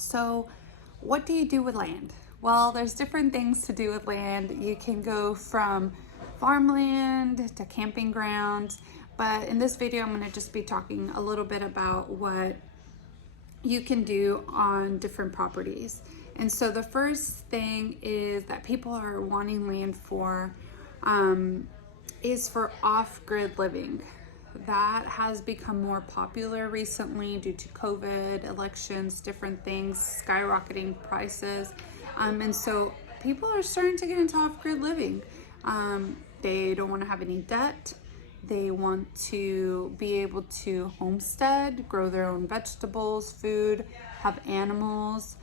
So what do you do with land? Well, there's different things to do with land. You can go from farmland to camping grounds, but in this video, I'm going to just be talking a little bit about what you can do on different properties. And so the first thing is that people are wanting land for is for off-grid living. That has become more popular recently due to COVID, elections, different things, skyrocketing prices. And so people are starting to get into off-grid living. They don't want to have any debt. They want to be able to homestead, grow their own vegetables, food, have animals,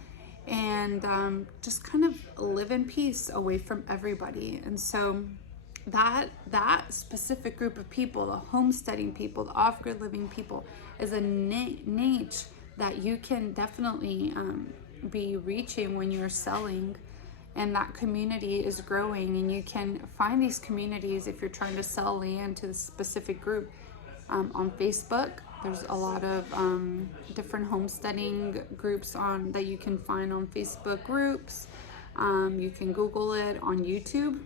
and just kind of live in peace away from everybody. And so that specific group of people, the homesteading people, the off-grid living people, is a niche that you can definitely be reaching when you're selling, and that community is growing. And you can find these communities if you're trying to sell land to the specific group on Facebook. There's a lot of different homesteading groups that you can find on Facebook groups. You can Google it on YouTube.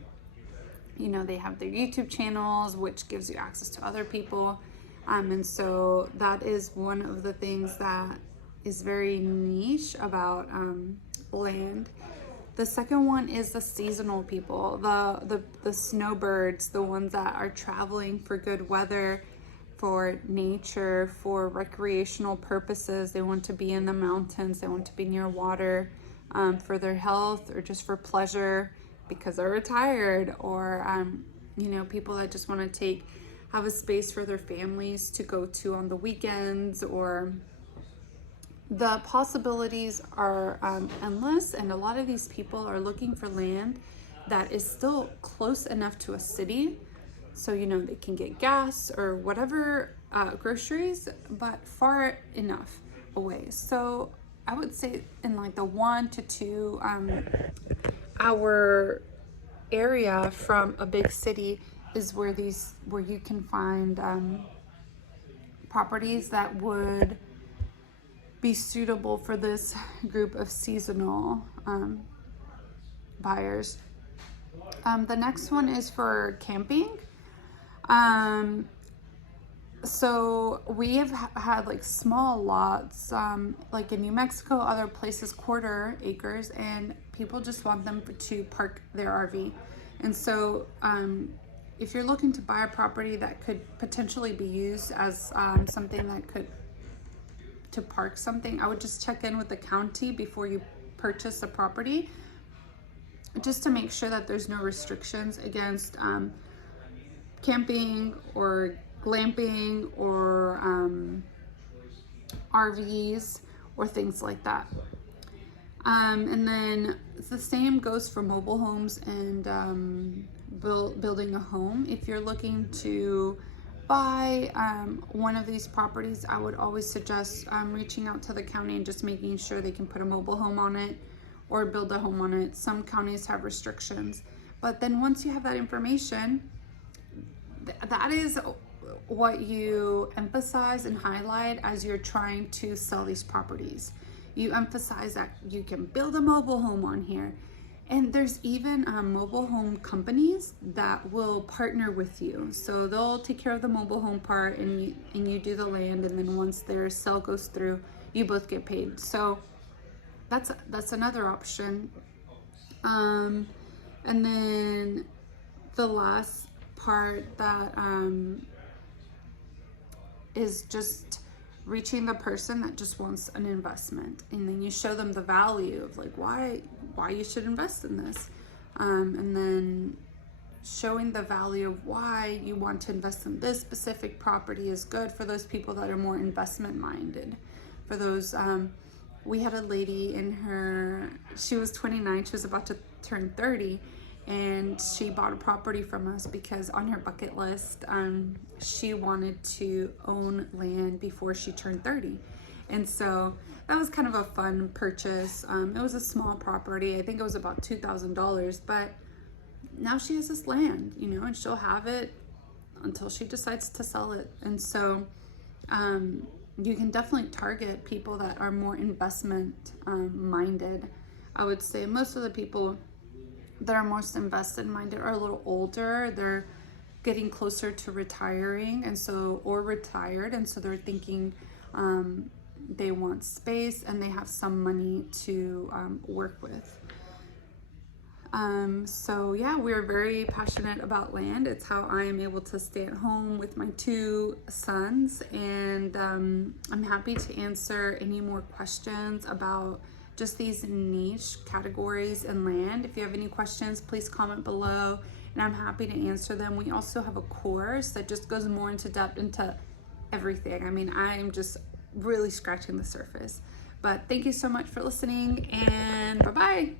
You know, they have their YouTube channels, which gives you access to other people. And so that is one of the things that is very niche about land. The second one is the seasonal people, the snowbirds, the ones that are traveling for good weather, for nature, for recreational purposes. They want to be in the mountains, they want to be near water, for their health or just for pleasure, because they're retired, or people that just want to have a space for their families to go to on the weekends. Or the possibilities are endless, and a lot of these people are looking for land that is still close enough to a city, so they can get gas or whatever, groceries, but far enough away. So I would say in like the 1 to 2 hour area from a big city is where you can find properties that would be suitable for this group of seasonal buyers. The next one is for camping. So we have had like small lots, like in New Mexico, other places, quarter acres, and people just want them to park their RV. And so if you're looking to buy a property that could potentially be used as something that to park something, I would just check in with the county before you purchase the property, just to make sure that there's no restrictions against camping or glamping or RVs or things like that. And then the same goes for mobile homes and building a home. If you're looking to buy one of these properties, I would always suggest reaching out to the county and just making sure they can put a mobile home on it or build a home on it. Some counties have restrictions, but then once you have that information, that is what you emphasize and highlight as you're trying to sell these properties. You emphasize that you can build a mobile home on here. And there's even mobile home companies that will partner with you. So they'll take care of the mobile home part, and you do the land, and then once their sale goes through, you both get paid. So that's another option. And then the last part that is just reaching the person that just wants an investment, and then you show them the value of like why you should invest in this, and then showing the value of why you want to invest in this specific property is good for those people that are more investment minded. For those, we had a lady she was 29, she was about to turn 30, and she bought a property from us because on her bucket list, she wanted to own land before she turned 30. And so that was kind of a fun purchase. It was a small property. I think it was about $2,000, but now she has this land, and she'll have it until she decides to sell it. And so you can definitely target people that are more investment minded. I would say most of the people that are most invested minded are a little older. They're getting closer to retiring, and so, or retired, and so they're thinking they want space and they have some money to work with. So yeah, we're very passionate about land. It's how I am able to stay at home with my 2 sons, and I'm happy to answer any more questions about just these niche categories in land. If you have any questions, please comment below and I'm happy to answer them. We also have a course that just goes more into depth into everything. I mean, I'm just really scratching the surface. But thank you so much for listening, and bye-bye.